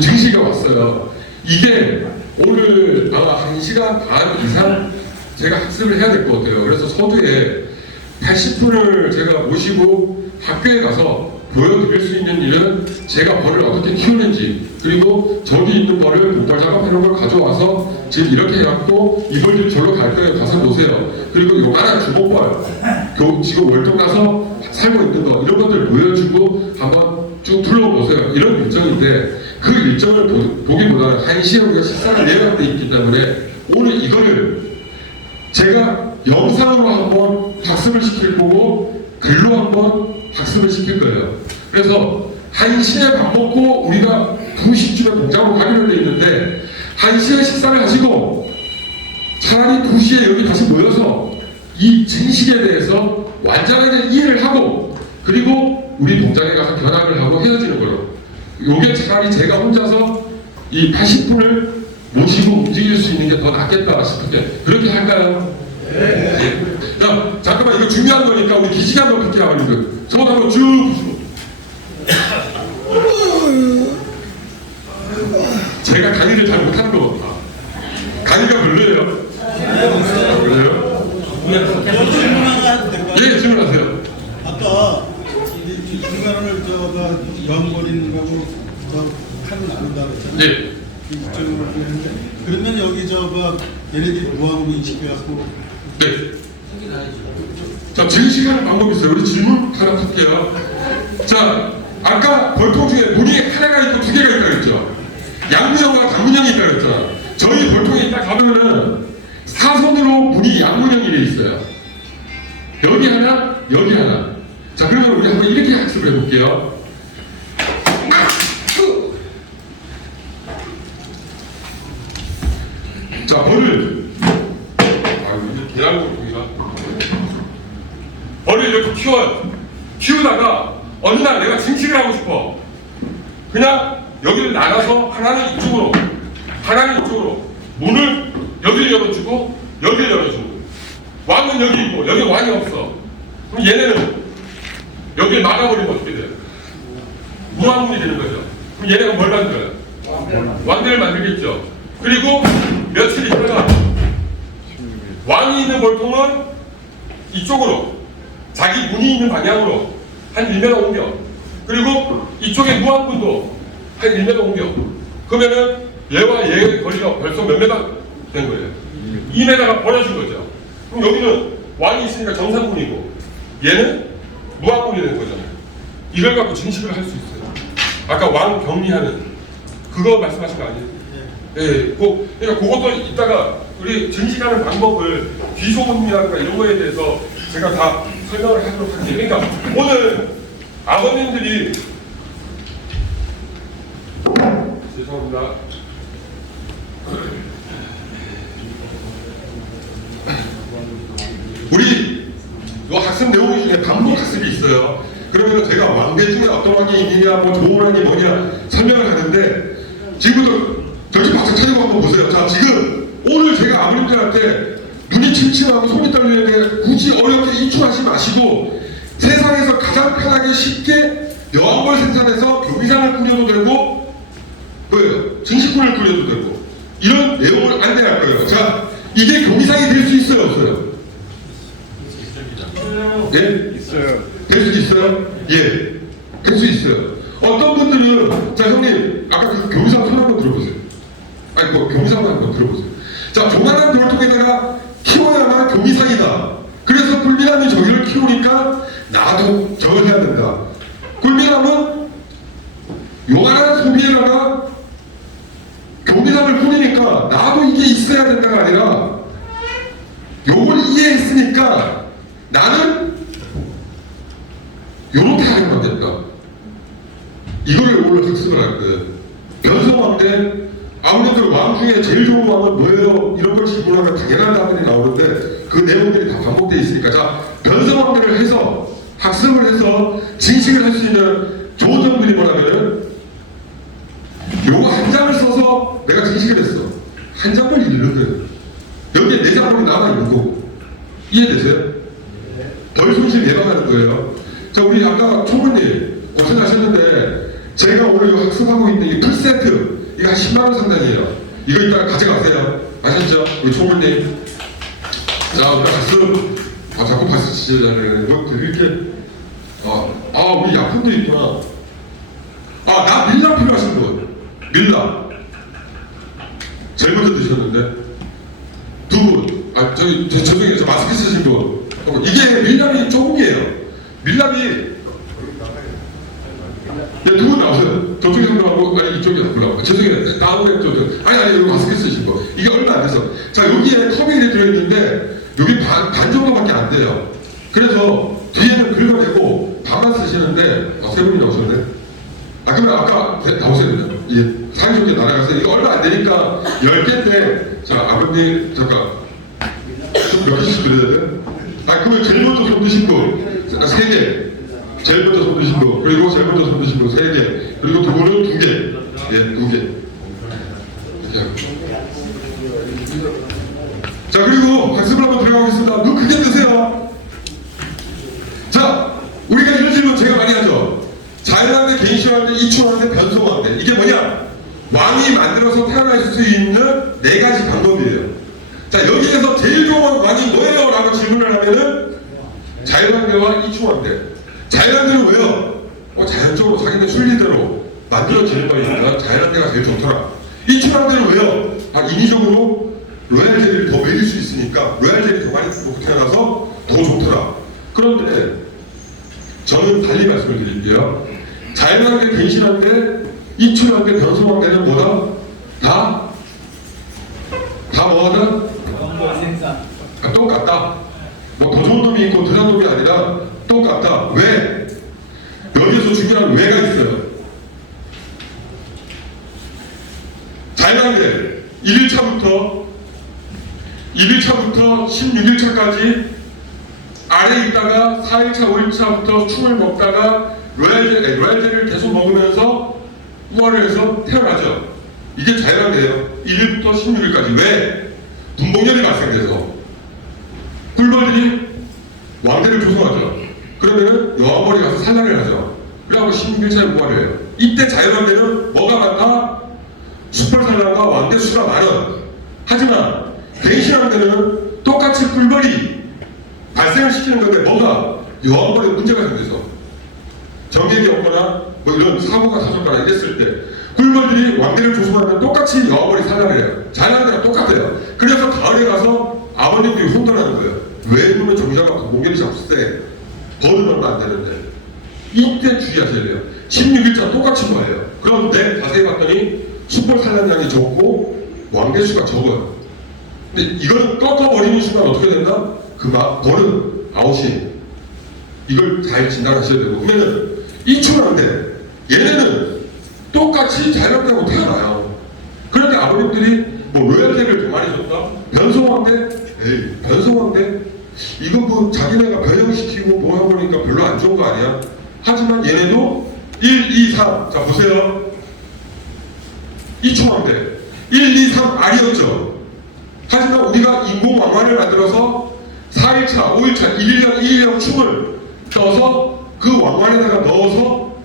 증시가 왔어요. 이게 오늘 아마 1시간 반 이상 제가 학습을 해야 될 것 같아요. 그래서 서두에 80분을 제가 모시고 학교에 가서 보여드릴 수 있는 일은 제가 벌을 어떻게 키우는지, 그리고 저기 있는 벌을 목벌 작업하는 걸 가져와서 지금 이렇게 해갖고 이 벌들이 절로 갈 거예요. 가서 보세요. 그리고 요만한 주먹벌, 지금 월등나서 살고 있는 거, 이런 것들 보여주고 한번 쭉 둘러보세요. 이런 일정인데 그 일정을 보기보다는 1시에 우리가 식사를 예약돼 있기 때문에 오늘 이거를 제가 영상으로 한번 학습을 시킬 거고 글로 한번 학습을 시킬 거예요. 그래서 1시에 밥 먹고 우리가 2시쯤에 공장으로 가기로 돼 있는데 1시에 식사를 하시고 차라리 2시에 여기 다시 모여서 이 증식에 대해서 완전하게 이해를 하고 그리고 우리 동장에 가서 견학을 하고 헤어지는 거로, 요게 차라리 제가 혼자서 이 80분을 모시고 움직일 수 있는 게 더 낫겠다 싶은데 그렇게 할까요? 네. 자, 잠깐만, 이거 중요한 거니까 우리 기지개 한번 그렇게 하거든요. 손 한번 쭉 부시고. 제가 강의를 잘 못하는 거 같아. 강의가 별로예요? 별로예요? 질문 하나 해도 될까요? 예, 질문하세요. 아까 중간을 연골인하고 칼을 나눈다 그랬잖아요. 예. 이쪽으로 했는데 그러면 여기 얘네들이 뭐하고 인식해갖고 네. 자, 증식하는 방법이 있어요. 우리 질문 하나 할게요. 자, 아까 벌통 중에 문이 하나가 있고 2개가 있다고 했죠. 양문형과 단문형이 있다고 했잖아. 저희 벌통에 딱 가면은 사선으로 문이 양문형이 돼 있어요. 여기 하나, 여기 하나. 자, 그러면 우리 한번 이렇게 학습을 해볼게요. 자, 벌을 계란골통이가 벌을 이렇게 키우다가 어느 날 내가 증식을 하고 싶어. 그냥 여기를 나가서 하나는 이쪽으로, 하나는 이쪽으로 문을 여기를 열어주고 여기를 열어주고, 왕은 여기 있고 여기 왕이 없어. 그럼 얘네는 여기를 막아버리면 어떻게 돼요? 무왕문이 되는 거죠. 그럼 얘네가 뭘 만들어요? 왕대를 만들겠죠. 그리고 며칠 있다가 왕이 있는 벌통은 이쪽으로, 자기 문이 있는 방향으로 한 1m 옮겨. 그리고 이쪽에 무왕문도 한 1m 옮겨. 그러면은 얘와 얘의 거리가 벌써 몇 메다 된 거예요? 2m가 벌어진 거죠. 그럼 여기는 왕이 있으니까 정상문이고 얘는 무왕문이 되는 거잖아요. 이걸 갖고 증식을 할 수 있어요. 아까 왕 격리하는 그거 말씀하신 거 아니에요? 예, 그러니까 그것도 이따가 우리 증식하는 방법을 귀소문이라든가 이런 거에 대해서 제가 다 설명을 하도록 할게요. 그러니까 오늘 아버님들이 죄송합니다. 우리 요 학습 내용 중에 반복 학습이 있어요. 그러면 제가 왕대 중에 어떤 왕이 있느냐, 뭐 좋은 왕이 뭐냐 설명을 하는데 지금부터 정신 바짝 차리고 한번 보세요. 자, 지금 오늘 제가 아버님들한테 눈이 침침하고 손이 떨리는데 굳이 어렵게 이충하지 마시고 세상에서 가장 편하게 쉽게 여왕벌 생산해서 교미상을 꾸려도 되고 뭐예요? 증식군을 꾸려도 되고 이런 내용을 안내할 거예요. 자, 이게 교미상이 될 수 있어요, 없어요? 예? 있어요. 될 수 있어요? 예. 될 수 있어요. 어떤 분들은, 자, 형님, 아까 그 교미상 손 한번 들어보세요. 아니, 뭐, 교미상만 한번 들어보세요. 자, 조만한 돌통에다가 키워야만 교미상이다. 그래서 굴비남이 저기를 키우니까 나도 저걸 해야 된다. 굴비남은 요만한 소비에다가 교미상을 꾸리니까 나도 이게 있어야 된다가 아니라 요걸 이해했으니까 나는 요렇게 하려면 안 된다. 이거를 오늘 학습을 할 거예요. 변성왕 때 아무래도 왕 중에 제일 좋은 왕은 뭐예요? 이런 걸 질문하면 당연한 답변이 나오는데 그 내용들이 다 반복되어 있으니까, 자, 변성왕들을 해서 학습을 해서 진식을 할 수 있는 좋은 점들이 뭐냐면은 요거 한 장을 써서 내가 진식을 했어. 한 장을 읽는 거예요. 여기에 4장으로 남아있는 거고. 이해되세요? 벌 손실 예방하는 거예요. 자, 우리 아까 총무님 고생하셨는데 제가 오늘 학습하고 있는 이 풀세트 이거 한 10만 원 상당이에요. 이거 이따가 가져가세요. 아셨죠? 우리 총무님. 자, 우리 학습. 자꾸 박수 치시잖아요. 이거 드릴게. 우리 약품도 있구나. 나 밀라 필요하신 분. 밀라. 제일 먼저 드셨는데. 두 분. 죄송해요. 저 마스크 쓰신 분. 이게 밀랍이 조금이에요. 밀랍이 두 분 나오세요. 저쪽에 상담하고, 이쪽에 나오고. 죄송해요. 다음에 아니, 여기 마스크 쓰신 거. 이게 얼마 안 돼서. 자, 여기에 컵이 들어있는데, 여기 반 정도밖에 안 돼요. 그래서 뒤에는 긁어내고, 반만 쓰시는데, 세 분이 나오셨네. 그러면 아까 나오세요. 예. 사회적에 날아가세요. 이거 얼마 안 되니까, 10개인데, 자, 아버님, 잠깐. 몇 개씩 드려야 돼? 그러면 제일 먼저 손 드신 분, 3개. 제일 먼저 손 드신 분, 그리고 제일 먼저 손 드신 분 3개, 그리고 두 분은 2개. 예, 2개. 자, 그리고 학습을 한번 들어가겠습니다. 눈 크게 뜨세요. 자, 우리가 이런 질문 제가 많이 하죠. 자연왕대, 개인시왕대, 이충왕대, 변성왕대. 이게 뭐냐? 왕이 만들어서 태어날 수 있는 4가지 방법이에요. 자, 여기에서 제일 좋은 왕이 뭐예요? 라고 질문을 하면은 자연왕대와 이충왕대. 자연왕대는 왜요? 자연적으로 자기네 순리대로 만들어지는 거니까 자연왕대가 제일 좋더라. 이충왕대는 왜요? 인위적으로 로얄젤리를 더 먹일 수 있으니까 로얄젤리 더 많이 먹고 태어나서 더 좋더라. 그런데 저는 달리 말씀을 드릴게요. 자연왕대, 개인신왕대, 이충왕대, 변성왕대는 뭐다? 다 뭐하다? 똑같다. 더 좋은 놈이 있고 더 좋은 놈이 아니라 똑같다. 왜? 여기에서 중요한 왜가 있어요. 자연왕대 1일차부터 16일차까지 아래에 있다가 4일차, 5일차부터 충을 먹다가 로얄젤리를 계속 먹으면서 우화를 해서 태어나죠. 이게 자연왕대예요. 1일부터 16일까지. 왜? 분봉열이 발생돼서 꿀벌들이 왕대를 조성하죠. 그러면은 여왕벌이 가서 산란을 하죠. 그래갖고 16일차에 우화를 해요. 이때 자연왕대는 뭐가 많다? 숯벌산란과 왕대 수가 많아. 하지만 개인신왕대는 똑같이 꿀벌이 발생을 시키는 건데 뭐가? 여왕벌에 문제가 생겨서 정액이 없거나 뭐 이런 사고가 터졌거나 이랬을 때 꿀벌들이 왕대를 조성하면 똑같이 여왕벌이 산란을 해요. 자연왕대가 똑같아요. 그래서 가을에 가서 아버님들이 혼돈하는 거예요. 왜 그러면 정자가 공격이 자꾸 세? 버는 얼마 안 되는데. 이때 주의하셔야 돼요. 16일차 똑같이 뭐예요? 그런데 자세히 봤더니 숯벌 산란량이 적고 왕대 수가 적어요. 근데 이걸 꺾어버리는 순간 어떻게 된다? 버는 아웃이. 이걸 잘 진단하셔야 되고. 그러면은 이충왕대 얘네는 똑같이 자연왕대하고 태어나요. 그런데 아버님들이 뭐 로얄젤리를 더 많이 줬다? 변성왕대? 변성왕대? 이거 뭐 자기네가 변형시키고 뭐 해보니까 별로 안 좋은 거 아니야? 하지만 얘네도 1, 2, 3. 자, 보세요. 이충왕대. 1, 2, 3 알이었죠. 하지만 우리가 인공왕화를 만들어서 4일차, 5일차, 1일령, 2일령 충을 떠서 그 왕관에다가 넣어서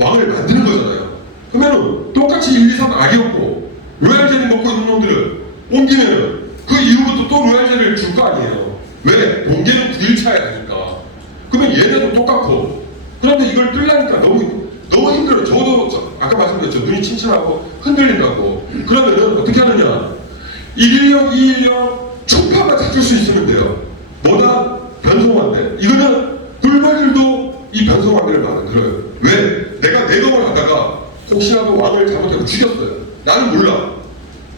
왕을 만드는 거잖아요. 그러면은 똑같이 1, 2, 3 알이었고 로얄젤리 먹고 있는 놈들을 옮기면은 그 이후부터 또 로얄젤리를 줄 거 아니에요. 왜? 공개는 9일차에 하니까. 그러면 얘네도 똑같고. 그런데 이걸 뜰라니까 너무 힘들어요. 저도 아까 말씀드렸죠. 눈이 침침하고 흔들린다고. 그러면은 어떻게 하느냐? 1일령, 2일령 충파만 찾을 수 있으면 돼요. 뭐다? 변성왕대. 이거는 꿀벌들도 이 변성왕대를 만들어요. 왜? 내가 내동을 하다가 혹시라도 왕을 잘못해서 죽였어요. 나는 몰라.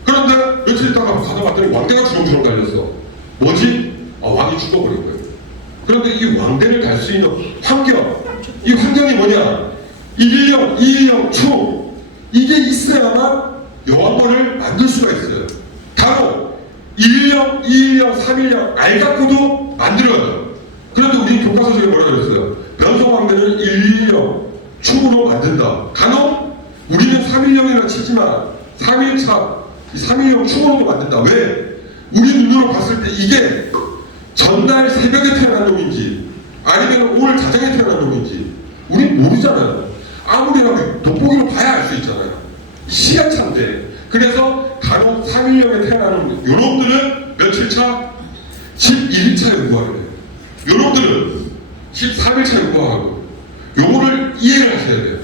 그런데 며칠 있다가 가서 봤더니 왕대가 주렁주렁 달렸어. 뭐지? 왕이 죽어버린 거예요. 그런데 이 왕대를 달 수 있는 환경, 이 환경이 뭐냐? 1일령, 2일령, 충. 이게 있어야만 여왕벌을 만들 수가 있어요. 바로 1일령, 2일령, 3일령 알 갖고도 만들어요. 그런데 우리 교과서 중에 뭐라고 그랬어요? 변성왕대는 1일령 충으로 만든다. 간혹 우리는 3일령이라 치지만 3일차, 3일령 충으로도 만든다. 왜? 우리 눈으로 봤을 때 이게 전날 새벽에 태어난 놈인지 아니면 오늘 자정에 태어난 놈인지 우린 모르잖아요. 아무리라도 돋보기로 봐야 알 수 있잖아요. 시간차인데. 그래서 간혹 3일령에 태어나는 요놈들은 며칠 차? 11일차 연구하는 거예요. 요놈들은 13일차 연구하고 요거를 이해를 하셔야 돼요.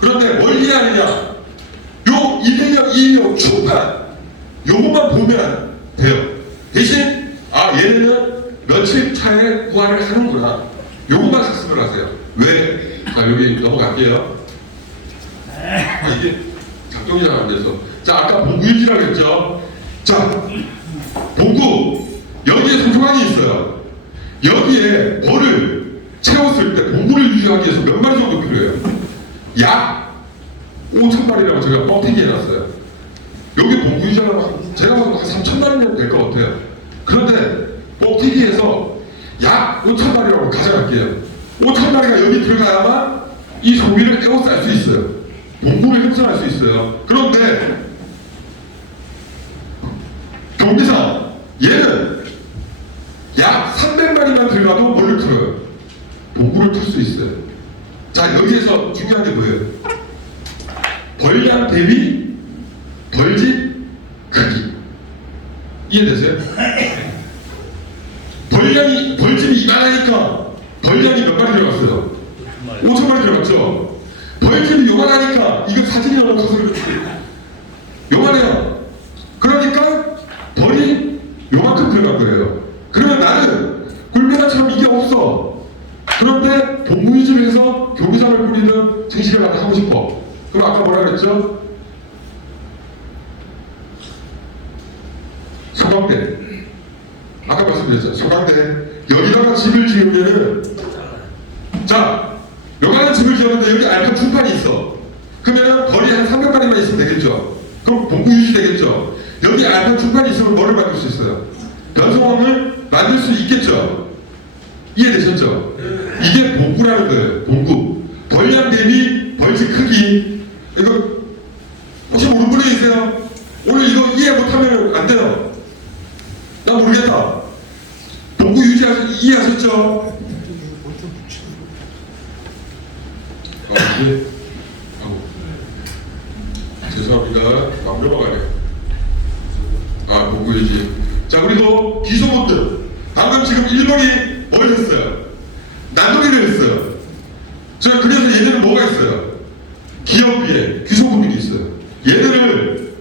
그런데 뭘 이해하느냐? 요 1년, 2년 중간 요것만 보면 돼요. 대신 얘네는 며칠 차에 구화를 하는구나. 요것만 학습을 하세요. 왜? 여기 넘어갈게요. 이게 작동이 잘 안 돼서. 자, 아까 봉구유지라고 했죠? 자, 봉구 여기에 소중한이 있어요. 여기에 벌을 채웠을 때 봉구를 유지하기 위해서 몇 마리 정도 필요해요? 약 5,000마리라고 제가 뻥튀기 해놨어요. 여기 봉구 유지하려면 제가 봐도 한 3,000마리면 될 것 같아요. 그런데 뻥튀기해서 약 5,000마리라고 가져갈게요. 5,000마리가 여기 들어가야만 이 소비를 에워쌀 수 있어요. 봉구를 형성할 수 있어요. 그런데 경비상 얘는 약 300마리만 들어가도 뭘를 틀어요? 봉구를 틀 수 있어요. 자, 여기에서 중요한 게 뭐예요? 벌량 대비 벌집 크기. 이해되세요? 벌집이 이만하니까 벌량이 몇 마리 들어갔어요? 5,000마리 들어갔죠? 벌집이 요만하니까 이거 사진이 너무 커서 그렇지 요만해요. 그러니까 벌이 요만큼 들어간 거예요. 그러면 나는 굴비나처럼 이게 없어. 그런데 봉구유지를 해서 교비장을 꾸리는 생식을 나도 하고 싶어. 그럼 아까 뭐라 그랬죠? 소강대. 아까 말씀드렸죠. 소강대. 여기다가 집을 지으면은, 자, 여기다가 집을 지었는데 여기 알판 중판이 있어. 그러면은 벌이 한 300마리만 있으면 되겠죠. 그럼 봉구 유지 되겠죠. 여기 알판 중판이 있으면 뭐를 만들 수 있어요? 변성왕을 만들 수 있겠죠. 이해되셨죠? 이게 봉구라는 거예요. 봉구. 벌량 대비 벌집 크기. 이거 혹시 모르는 분이 있어요? 오늘 이거 이해 못하면 안 돼요. 나 모르겠다. 봉구 이해하셨죠? 네. 죄송합니다. 안 넘어가네. 봉구 유지. 자, 그리고 기소분들. 방금 지금 1번이 뭘 했어요? 난도리를 했어요. 자, 그래서 얘네는 뭐가 있어요? 기업비에 귀소분들이 있어요. 얘네를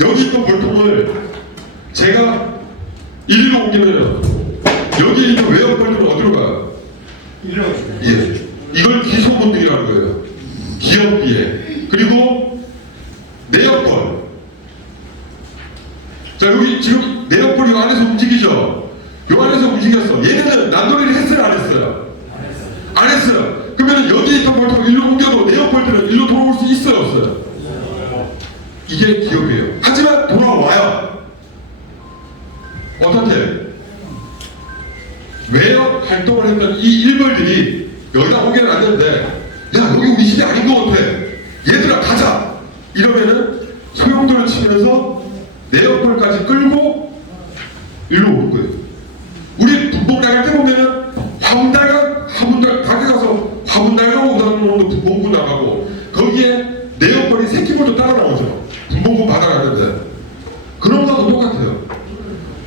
여기 있던 벌통을 제가 일로 옮기면 여기 있는 외역 벌통은 어디로 가요? 예. 이걸 기소분들이라는 거예요. 기업비에. 그리고 내역벌. 자, 여기 지금 내역벌이 요 안에서 움직이죠? 요 안에서 움직였어. 얘네는 난도리를 했어요? 안 했어요? 안 했어요. 그러면 여기 있던 벌통을 일로 옮겨도 내역벌들은 일로 돌아올 수 있어요? 없어요? 이게 기업이에요. 하지만 돌아와요. 어떻게? 외역 활동을 했던 이 일벌들이 여기다 오게는 안 되는데, 야, 여기 우리 시대 아닌 것 같아. 얘들아, 가자! 이러면은 소용돌을 치면서 내역벌까지 끌고 일로 오는 거예요. 우리 분봉 나갈 때 보면은 화분달 밖에 가서 화분달가고 우선으로 분봉구 나가고 거기에 내역벌이 새끼벌도 따라 나오죠. 분봉구 받아갔는데 그런 거하고 똑같아요.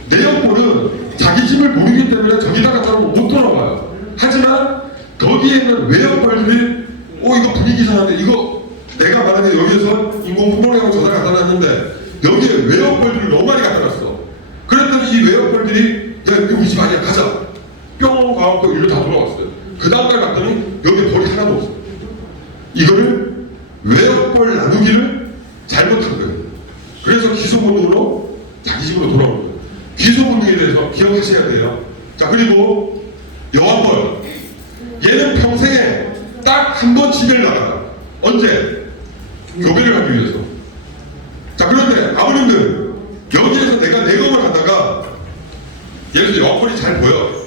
내역벌은 자기 집을 모르기 때문에 저기다가 자르고 못 돌아와요. 하지만 거기에 있는 외역벌들이 이거 분위기 이상한데 이거 내가 만약에 여기에서 인공분봉하고 저다 갖다 놨는데 여기에 외역벌들을 너무 많이 갖다 놨어. 그랬더니 이 외역벌들이 야, 여기 우리 집 아니야, 가자. 뿅 가갖고 일로 다 돌아왔어요. 그 다음날 갔더니 여기 벌이 하나도 없어요. 이거를 외역벌 나누기를 잘못한 거예요. 그래서 기소본능으로 자기 집으로 돌아오는 거예요. 기소본능에 대해서 기억하셔야 돼요. 자, 그리고 여왕벌. 얘는 평생에 딱 한 번 집에를 나가요. 언제? 교배를 하기 위해서. 자, 그런데 아버님들 여기에서 내가 내검을 하다가 예를 들어 여왕벌이 잘 보여.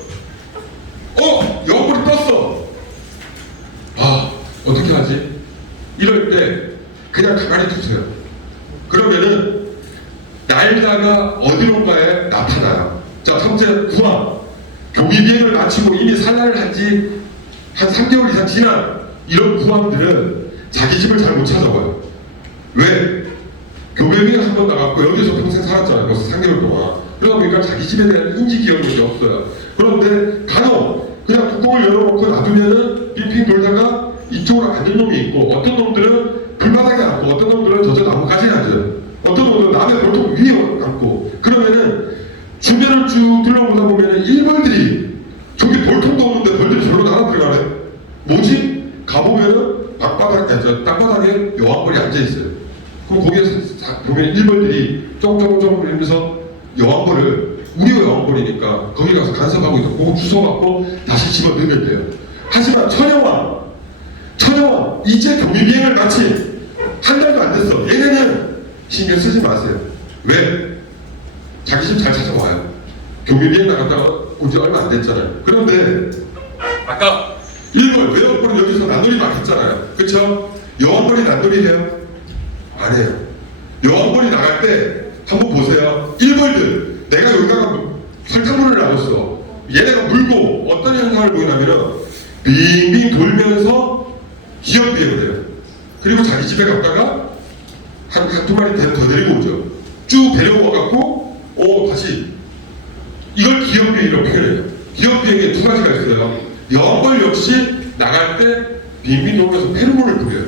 여왕벌이 떴어. 어떻게 하지? 이럴 때 그냥 가만히 두세요. 그러면은 날다가 어디론가에 나타나요. 자, 첫째 구황. 교비 비행을 마치고 이미 산란을 한 지 한 3개월 이상 지난 이런 구황들은 자기 집을 잘 못 찾아봐요. 왜? 교배비에 한번 나갔고 여기서 평생 살았잖아요. 벌써 3개월 동안. 그러다 보니까 자기 집에 대한 인지 기억력이 없어요. 그런데 간혹 그냥 뚜껑을 열어놓고 놔두면은 빙빙 돌다가 이쪽으로 앉는 놈이 있고, 어떤 놈들은 불바닥에 앉고, 어떤 놈들은 저 나무까지 앉아요. 어떤 놈들은 남의 볼통 위에 앉고. 그러면은 주변을 쭉 둘러보다 보면은 일벌들이 저기 볼통도 없는데 벌들이 절로 날아 들어가네. 뭐지? 가보면은 땅바닥에 여왕벌이 앉아있어요. 그럼 거기에 보면 일벌들이 쫑쫑쫑 이러면서 여왕벌을, 우리가 여왕벌이니까 거기 가서 간섭하고 있고 그거 주워갖고 다시 집어넣으면 돼요. 하지만 천여왕 이제 경비비행을 마친 한 달도 안 됐어. 얘네는 신경 쓰지 마세요. 왜? 자기 집 잘 찾아와요. 경비비행 나갔다가 온지 얼마 안 됐잖아요. 그런데 아까 일벌, 외벌벌은 여기서 난놀이 막 했잖아요. 그쵸? 여왕벌이 난놀이 해요? 안 해요. 여왕벌이 나갈 때 한번 보세요. 일벌들, 내가 여기다가 설탕물을 놔뒀어. 얘네가 물고 어떤 현상을 보이냐면은 빙빙 돌면서 기업비행을 해요. 그리고 자기 집에 갔다가 한 두 마리 더 데리고 오죠. 쭉 데려와갖고 다시 이걸 기업비행이라고 표현해요. 기업비행에 두 가지가 있어요. 여왕벌 역시 나갈 때 빙빙 돌면서 페로몬을 뿌려요.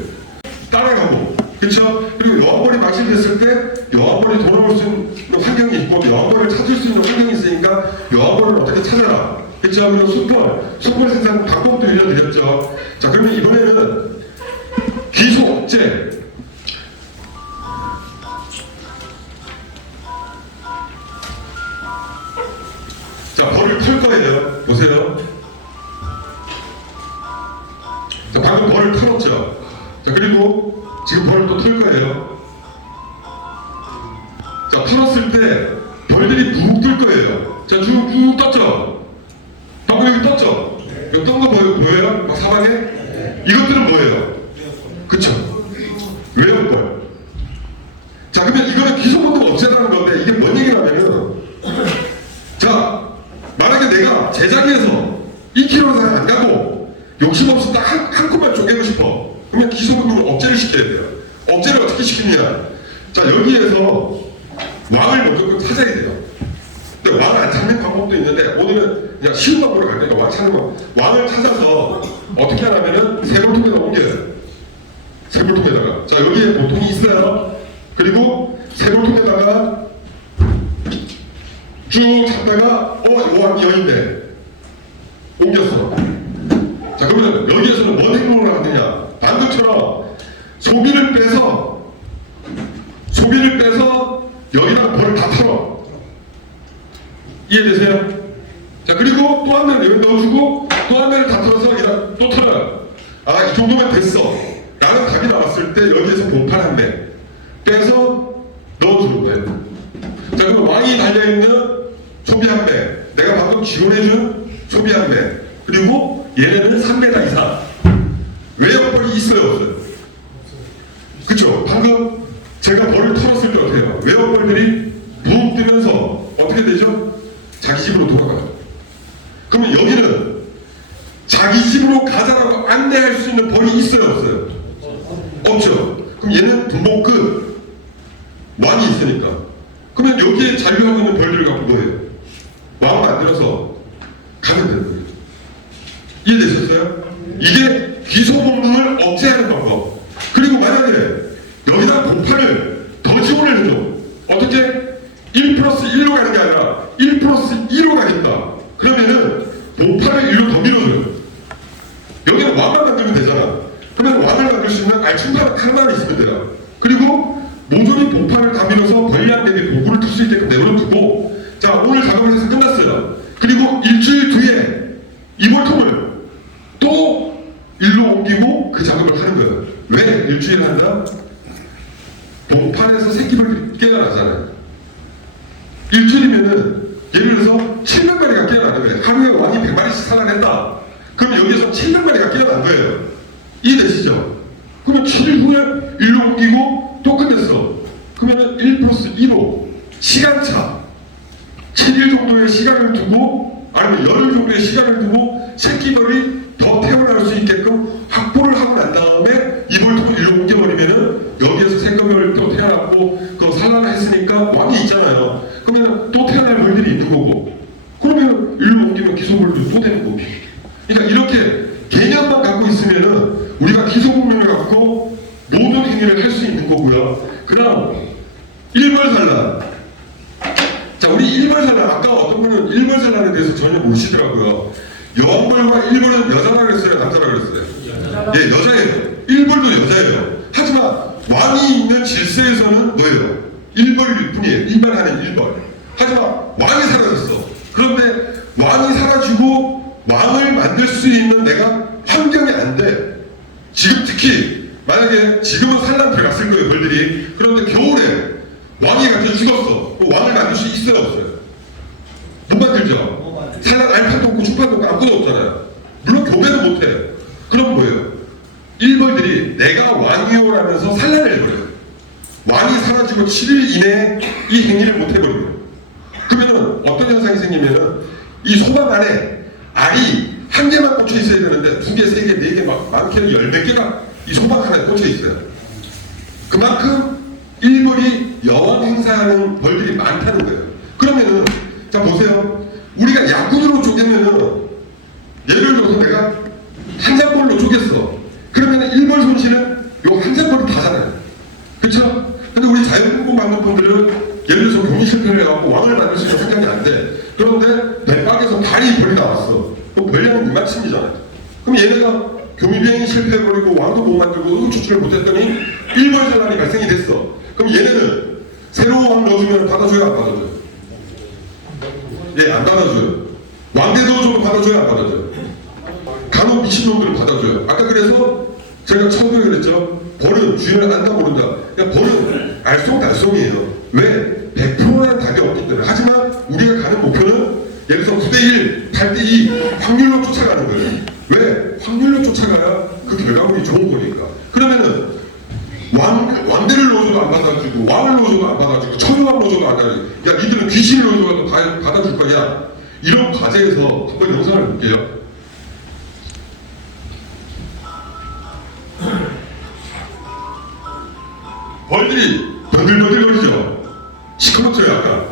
따라가고, 그쵸? 그리고 여왕벌이 마실됐을 때 여왕벌이 돌아올 수 있는 환경이 있고 여왕벌을 찾을 수 있는 환경이 있으니까 여왕벌을 어떻게 찾아라. 그쵸? 그리고 숯벌 생산 방법도 알려드렸죠. 자, 그러면 이번에는 귀소 억제. 자, 벌을 털 거예요. 보세요. 자, 방금 벌을 털었죠. 자, 그리고 지금 벌을 또 털 거예요. 자, 털었을 때 벌들이 붕 뜰 거예요. 자, 쭉 떴죠? 방금 여기 떴죠? 여기 떤 거 보여요? 막 사방에? 이것들은 뭐예요? 그쵸? 외형벌. 자, 그러면 이거는 기소본능 없애라는 건데 이게 뭔 얘기냐면은, 자, 만약에 내가 제자리에서 2km를 안 가고 욕심 없이 딱 한 컷만 쪼개고 싶어. 그러면 기소본능을 억제를 시켜야 돼요. 억제를 어떻게 시키느냐? 자, 여기에서 왕을 무조건 찾아야 돼요. 근데 왕을 안 찾는 방법도 있는데 오늘은 그냥 쉬운 방법으로 갈 거니까 왕 찾는 거. 왕을 찾아서 어떻게 하냐면은 세골통에다 옮겨요. 세골통에다가. 자, 여기에 보통이 있어요. 그리고 세골통에다가 쭉 찾다가 왕이 여있네. 옮겼어. 자, 그러면 여기에서는 뭔 행동을 하느냐? 방금처럼 소비를 빼서 여기다가 벌을 다 털어. 이해되세요? 자, 그리고 또 한 면을 여기 넣어주고 또 한 면을 다 털어서 여기다 또 털어요. 아, 이 정도면 됐어 라는 답이 나왔을 때 여기에서 본판 한 매 빼서 넣어주는 거예요. 자, 그럼 왕이 달려있는 소비 한 매, 내가 방금 지원해준 소비 한 매, 그리고 얘네는 3m 이상. 외형벌이 있어요, 없어요? 그쵸? 방금 제가 벌을 털었을 때 어떻게 해요? 외형벌들이 붕 뜨면서 어떻게 되죠? 자기 집으로 돌아가요. 그러면 여기는 자기 집으로 가자라고 안내할 수 있는 벌이 있어요, 없어요? 없죠? 그럼 얘는 분봉 끝. 왕이 있으니까. 그러면 여기에 잔류하고 있는 벌들을 갖고 뭐예요? 왕 만들어서 가면 되는 거예요. 이해되셨어요? 이게 귀소본능을 억제하는 방법. 그리고 만약에 여기다 본판을 더 지원을 해줘. 어떻게? 1+1로 가는 게 아니라 1+2로 가겠다. 그러면은 본판을 1로 더 밀어줘요. 여기는 왕만 만들면 되잖아. 그러면 왕을 만들 수 있는 알충만 하나만 있으면 돼요. 그리고 모조리 본판을 다 밀어서 벌량 대비 도구를 틀 수 있게끔 내버려두고, 자, 오늘 작업을 해서 끝났어요. 그리고 일주일 뒤에 이볼통을 또 일로 옮기고 그 작업을 하는 거예요. 왜 일주일 한다? 본판에서 새끼벌이 깨어나잖아요. 일주일이면은 예를 들어서 700마리가 깨어나는 거예요. 하루에 왕이 100마리씩 살아낸다. 그럼 여기에서 700마리가 깨어난 거예요. 이해되시죠? 그러면 7일 후에 일로 옮기고 또 끝냈어. 그러면 1+2로 시간차 7일 정도의 시간을 두고, 아니면 열흘 정도의 시간을 두고 새끼벌이 더 태어날 수 있게끔 확보를 하고 난 다음에 이볼통을 일로 옮겨버리면은 여기에서 생각을 또 태어났고 그 산란을 했으니까 왕이 있잖아요. 그러면 또 태어날 벌들이 있는 거고, 그러면 일로 옮기면 기소벌도 또 되는 거고. 그러니까 이렇게 개념만 갖고 있으면은 우리가 기소국민을 갖고 모든 행위를 할 수 있는 거고요. 그다음 일벌산란. 자, 우리 일벌산란, 아까 어떤 분은 일벌산란에 대해서 전혀 모르시더라고요. 여왕벌과 일벌은 여자라 그랬어요, 남자라 그랬어요? 예, 여자예요. 일벌도 여자예요. 하지만 왕이 있는 질서에서는 뭐예요? 일벌일 뿐이에요. 일반하는 일벌. 하지만 왕이 사라졌어. 그런데 왕이 사라지고 왕을 만들 수 있는 내가 환경이 안 돼. 지금 특히 만약에 지금은 산란 들어갔을 거예요, 벌들이. 그런데 겨울에 왕이 갑자기 죽었어. 그럼 왕을 만들 수 있어요, 없어요? 못 만들죠. 산란 알판도 없고 충판도 없고 아무것도 없잖아요. 물론 교배도 못해. 그럼 뭐예요? 일벌들이 내가 왕이요라면서 산란을 해버려요. 왕이 사라지고 7일 이내에 이 행위를 못 해버려요. 그러면은 어떤 현상이 생기면은 이 소방 안에 알이 한 개만 꽂혀 있어야 되는데 2개, 3개, 4개, 많게는 10몇 개가 이 소방 하나에 꽂혀 있어요. 그만큼 일벌이 여왕 행사하는 벌들이 많다는 거예요. 그러면은 자 보세요. 우리가 야구으로 쪼개면은 예를 들어서 내가 한 장벌로 쪼갰어. 그러면은 일벌 손실은 요 한 장벌이 다잖아요. 그쵸? 근데 우리 자유분봉 만든 분들은 예를 들어서 경기 실패를 해갖고 왕을 만들 수 있는 생각이 안 돼. 그런데 백박에서 발이 벌이 나왔어. 그럼 벌량은 이만큼이잖아요. 그럼 얘네가 교미비행이 실패해버리고 왕도 못 만들고 응급조치를 못했더니 일벌 산란이 발생이 됐어. 그럼 얘네는 새로운 왕 넣어주면 받아줘요, 안 받아줘요? 예, 안 받아줘요. 왕대 넣어줘도 받아줘요, 안 받아줘요? 간혹 미친놈들은 받아줘요. 아까 그래서 제가 처음에 그랬죠. 벌은 주인을 안다 모른다. 그러니까 벌은 알쏭달쏭이에요. 왜? 100%라는 답이 없기 때문에. 하지만 우리가 가는 목표는 예를 들어서 9대1, 8대2 확률로 쫓아가는 거예요. 왜? 확률로 쫓아가야 그 결과물이 좋은 거니까. 그러면은 왕대를 넣어줘도 안 받아주고 왕을 넣어줘도 안 받아주고 천왕 넣어줘도 안 받아주고 야 니들은 귀신을 넣어줘도 받아줄 거냐. 이런 과제에서 한번 영상을 볼게요. 벌들이 번들번들거리죠. 시커멓죠 약간.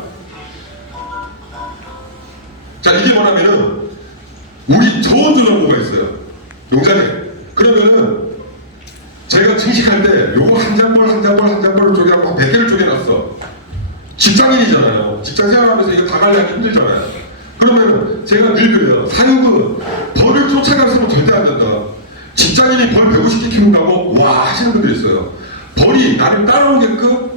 자 이게 뭐냐면은 우리 저온조절구가 있어요. 용장에. 그러면은 제가 증식할 때 요거 한 장벌을 쪼개갖고 100개를 쪼개놨어. 직장인이잖아요. 직장 생활하면서 이거 다 관리하기 힘들잖아요. 그러면은 제가 늘 그래요. 사육은 벌을 쫓아가서는 절대 안 된다. 직장인이 벌 150개 키운다고 와 하시는 분들이 있어요. 벌이 나를 따라오게끔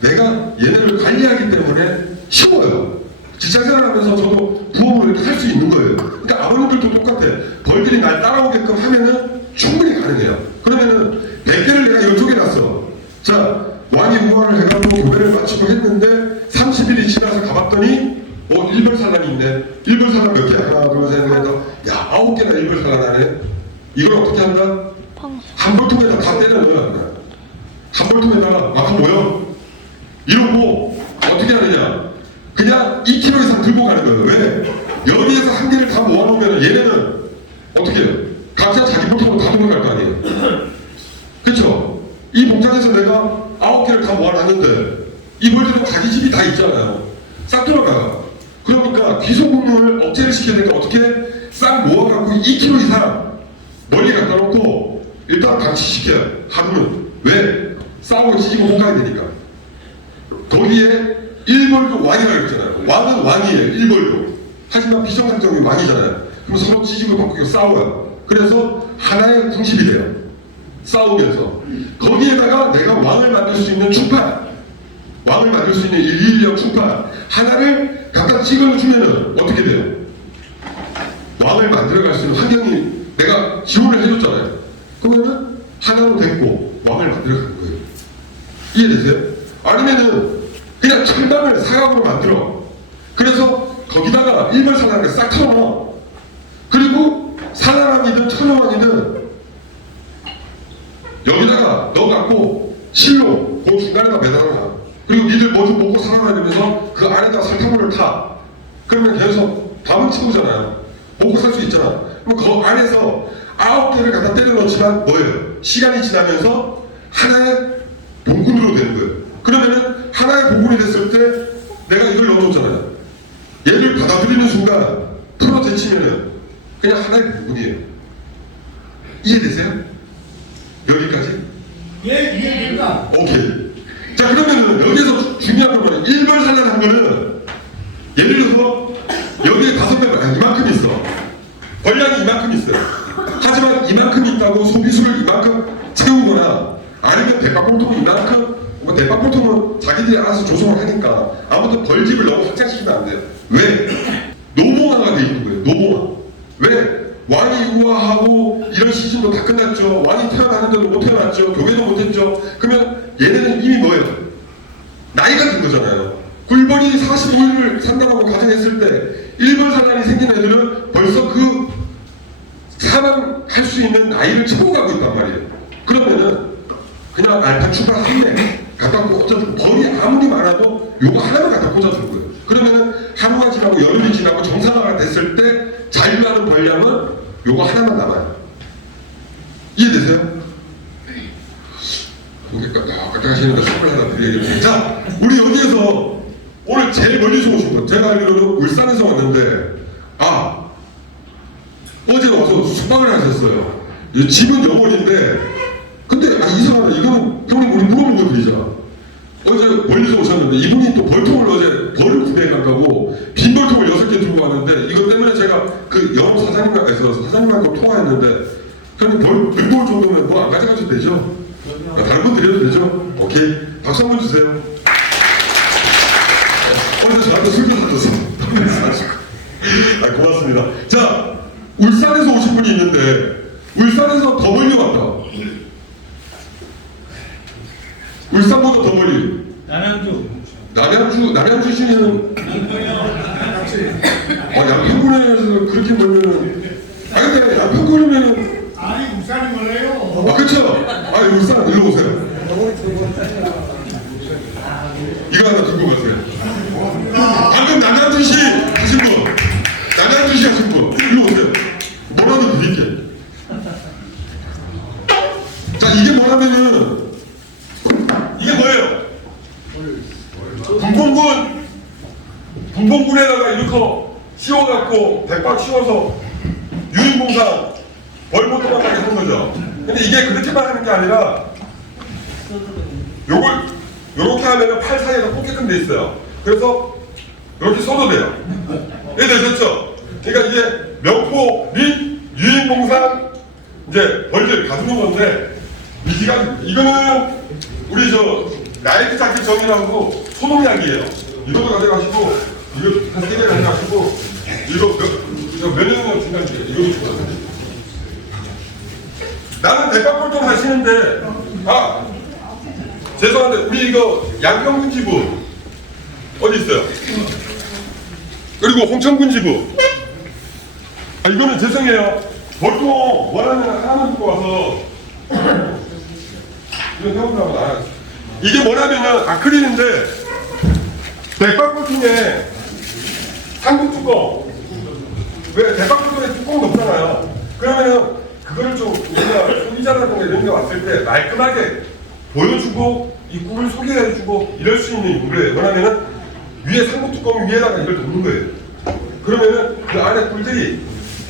내가 얘네를 관리하기 때문에 쉬워요. 직장생활하면서 저도 부업으로 이렇게 할 수 있는 거예요. 그러니까 아버님들도 똑같아. 벌들이 날 따라오게끔 하면은 충분히 가능해요. 그러면은 100개를 내가 이거 쪼개놨어. 자 왕이 후원을 해가지고 교배를 마치고 했는데 30일이 지나서 가봤더니 일벌산란이 있네. 일벌산란 몇 개야? 하나 둘 셋 넷 야 9개나 일벌산란하네. 이걸 어떻게 한다? 한 벌통에다 다 때려 넣어야 한 벌통에다가 아까 뭐야? 이러고 어떻게 하느냐? 그냥 2kg 이상 들고 가는 거예요. 왜? 여기에서 한 개를 다 모아놓으면 얘네는 어떻게 해요? 각자 자기 벌통으로 다 들어갈 거 아니에요? 그쵸? 이 봉장에서 내가 9개를 다 모아놨는데 이 벌들은 자기 집이 다 있잖아요. 싹 들어가요. 그러니까 귀소국물을 억제를 시켜야 되니까 어떻게 싹 모아갖고 2kg 이상 멀리 갖다 놓고 일단 방치시켜요. 하루는. 왜? 싸우고 찢고 못 가야 되니까. 거기에 일벌도 왕이라고 했잖아요. 왕은 왕이에요. 일벌도. 하지만 비정상적인 왕이잖아요. 그럼 서로 찢고 바꾸고 싸워요. 그래서 하나의 궁집이 돼요. 싸우면서. 거기에다가 내가 왕을 만들 수 있는 충판, 왕을 만들 수 있는 일일령 충판 하나를 갖다 찍어주면은 어떻게 돼요? 왕을 만들어갈 수 있는 환경이 내가 지원을 해줬잖아요. 그러면은 하나로 됐고 왕을 만들어가는 거예요. 이해되세요? 아니면은 그냥 철망을 사각으로 만들어. 그래서 거기다가 일벌산란을 싹 털어넣어. 그리고 산란왕이든 천여왕이든 여기다가 넣어갖고 실로 그 중간에다 매달아놔. 그리고 니들 뭐 좀 먹고 살아다니면서 그 안에다 설탕물을 타. 그러면 계속 밥은 치우잖아요. 먹고 살 수 있잖아. 그럼 그 안에서 9개를 갖다 때려 넣지만 뭐예요? 시간이 지나면서 하나의 봉군으로 되는 거예요. 그러면은 하나의 봉군이 됐을 때 내가 이걸 넣어놓잖아요. 얘를 받아들이는 순간 풀어 제치면은 그냥 하나의 봉군이에요. 이해되세요? 여기까지? 예, 이해됩니다. 오케이. 자, 그러면은 여기서 중요한 거는 일벌산란한 거는 예를 들어서 여기에 5배 이만큼 있어. 권량이 이만큼 있어요. 하지만 이만큼 있다고 소비수를 이만큼 채우거나 아니면 대박볼통이 이만큼 뭐 대박볼통은 자기들이 알아서 조성을 하니까 아무튼 벌집을 너무 확장시키면 안 돼요. 왜? 노모화가 돼 있는 거예요. 노모화. 왜? 왕이 우화하고 이런 시즌도 다 끝났죠. 왕이 태어나는데도 못 태어났죠. 교회도 못했죠. 그러면 얘네는 이미 뭐예요? 나이가 든 거잖아요. 굴벌이 45일을 산다고 가정했을 때 일벌산란이 생긴 애들은 벌써 그 사망할 수 있는 나이를 채워가고 있단 말이에요. 그러면은 그냥 알파 출발 한대 갖다 꽂아주고 벌이 아무리 많아도 요거 하나만 갖다 꽂아주는 거예요. 그러면은 하루가 지나고 열흘이 지나고 정상화가 됐을 때 잔류하는 벌량은 요거 하나만 남아요. 이해되세요? 여기 까딱 하시는데 선물 하나 드려야겠네요. 자, 우리 여기에서 오늘 제일 멀리서 오신 분, 제가 알기로는 울산에서 왔는데, 어제 와서 수박을 하셨어요. 집은 영월인데, 근데 이상하다. 이거는 형님 우리 물어보고 드리자. 어제 멀리서 오셨는데 이분이 또 벌통을 어제 벌을 구매해 간다고 빈 벌통을 6개 들고 왔는데 이것 때문에 제가 그 영업 사장님하고 통화했는데 형님 벌 정도면 뭐 안 가져가도 되죠? 다른 분 드려도 되죠? 오케이. 박수 한번 주세요. 어제 저한테 술도 사줬어. 고맙습니다. 자, 울산에서 오신 분이 있는데 울산에서 더 멀리 왔다. 울산보다 더 멀리. 남양주시면 양평군에서 그렇게 멀면은 근데 양평군이면은 아니, 울산이 멀어요. 그쵸? 울산 일로 오세요. 이거 하나 들고 가세요. 방금 남양주시 하신 분 일로 오세요. 뭐라도 드릴게. 자, 이게 뭐냐면은 이게 뭐예요? 분봉군에다가 이렇게 씌워갖고 대박 씌워서 유인공사 벌보통하게 하는 거죠. 근데 이게 그렇게만 하는 게 아니라 요걸 요렇게 하면은 팔 사이에다 꽂게끔 돼 있어요. 그래서 이렇게 써도 돼요. 이해되셨죠? 그러니까 이게 명포 및 유인공사 이제 벌들 가두는 건데 이거는 우리 나이트 자켓 정이라고 소독약이에요. 이것도 가져가시고 이거 한 3개 가져가시고 이거 몇 년이나 중간 중에 이것도 좋아요. 나는 대박골동 하시는데 죄송한데 우리 이거 양평군 지부 어디 있어요? 그리고 홍천군 지부 이거는 죄송해요. 보통 원하는 하나만 듣고 와서 이건 형님하고 나랑 이게 뭐냐면은 아크릴인데 대박골통에 한국 뚜껑 왜 대박골통에 뚜껑도 없잖아요. 그러면은 그거를 좀 우리가 소비자라든가 이런 게 왔을 때 말끔하게 보여주고 이 꿀을 소개해주고 이럴 수 있는 이유예요. 뭐냐면은 위에 상부 뚜껑 위에다가 이걸 덮는 거예요. 그러면은 그 안에 꿀들이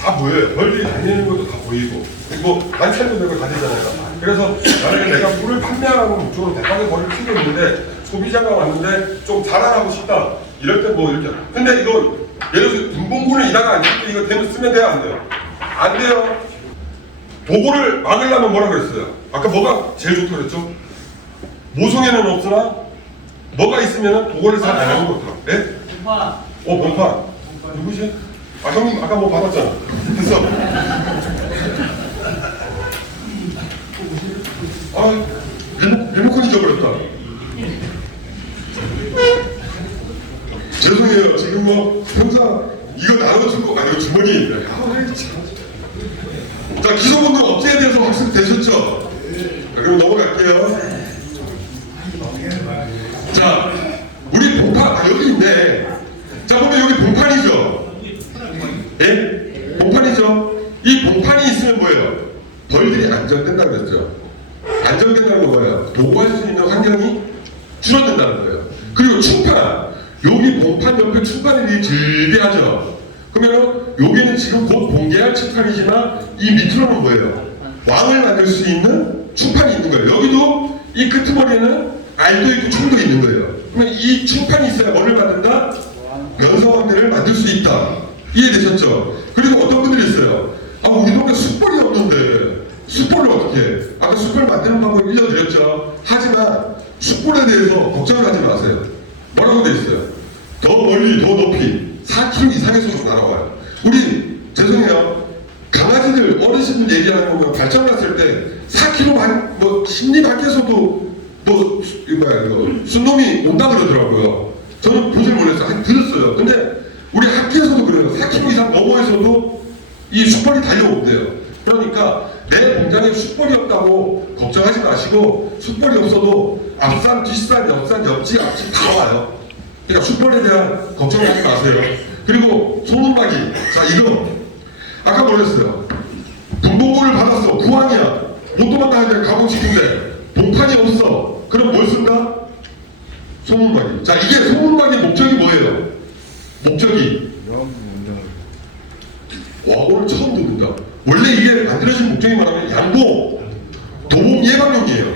다 보여요. 벌들이 다니는 것도 다 보이고 그리고 관찰도 되고 다 되잖아요. 그래서 만약에 내가 꿀을 판매하는 목적으로 대박에 벌을 키우고 있는데 소비자가 왔는데 좀 자랑하고 싶다 이럴 때 뭐 이렇게 근데 이거 예를 들어서 분봉군을 일하가 안 칠 때 이거 되면 쓰면 돼요 안 돼요? 안 돼요. 도구를 막으려면 뭐라 그랬어요? 아까 뭐가 제일 좋다고 그랬죠? 모성에는 없으나 뭐가 있으면 도구를 잘 안 하는 거다. 네? 본판. 누구지? 형님 아까 뭐 받았잖아. 됐어. 리모컨 잊어버렸다. 죄송해요. 지금 뭐 항상 이거 나눠주고 이거 주머니에 자, 기소본능 업체에 대해서 학습 되셨죠? 그럼 넘어갈게요. 자, 우리 본판 여기 있네. 자, 보면 여기 본판이죠? 예? 본판이죠? 이 본판이 있으면 뭐예요? 벌들이 안전된다고 그랬죠? 안정된다는 건 뭐예요? 보호할 수 있는 환경이 줄어든다는 거예요. 그리고 충판, 여기 봉판 옆에 충판이 질비하죠. 그러면 여기는 지금 곧 공개할 충판이지만 이 밑으로는 뭐예요? 왕을 만들 수 있는 충판이 있는 거예요. 여기도 이 끄트머리에는 알도 있고 총도 있는 거예요. 그러면 이 충판이 있어야 뭐를 만든다? 명성황대를 만들 수 있다. 이해되셨죠? 그리고 어떤 분들이 있어요. 아, 우리 동네 숯벌이 없는데 숯벌을 어떻게 해? 아까 숯벌 만드는 방법 알려드렸죠. 하지만 숯벌에 대해서 걱정을 하지 마세요. 뭐라고 돼 있어요? 더 멀리, 더 높이 4km 이상에서도 날아와요. 우리 죄송해요. 강아지들, 어르신들 얘기하는 거 보면 발전났을 때 4km 반, 뭐 심리 밖에서도 뭐 이거 순놈이 온다 그러더라고요. 저는 보질 못했어요. 들었어요. 근데 우리 학교에서도 그래요. 4km 이상 넘어에서도 이 숯벌이 달려온대요. 그러니까 내 공장에 숯벌이 없다고 걱정하지 마시고 숯벌이 없어도 앞산, 뒷산, 옆산, 옆지, 앞지 다 와요. 그러니까 숯벌에 대한 걱정하지 마세요. 그리고 소문박이. 자, 이거 아까 뭐랬어요? 분봉고를 받았어. 구항이야. 못 도망가야 돼. 가고 싶은데 봉판이 없어. 그럼 뭘 쓴다? 소문박이. 자, 이게 소문박이 목적이 뭐예요? 목적이 와, 오늘 처음 듣는다. 원래 이게 만들어진 목적이 뭐냐면 양봉, 도봉 예방용이에요.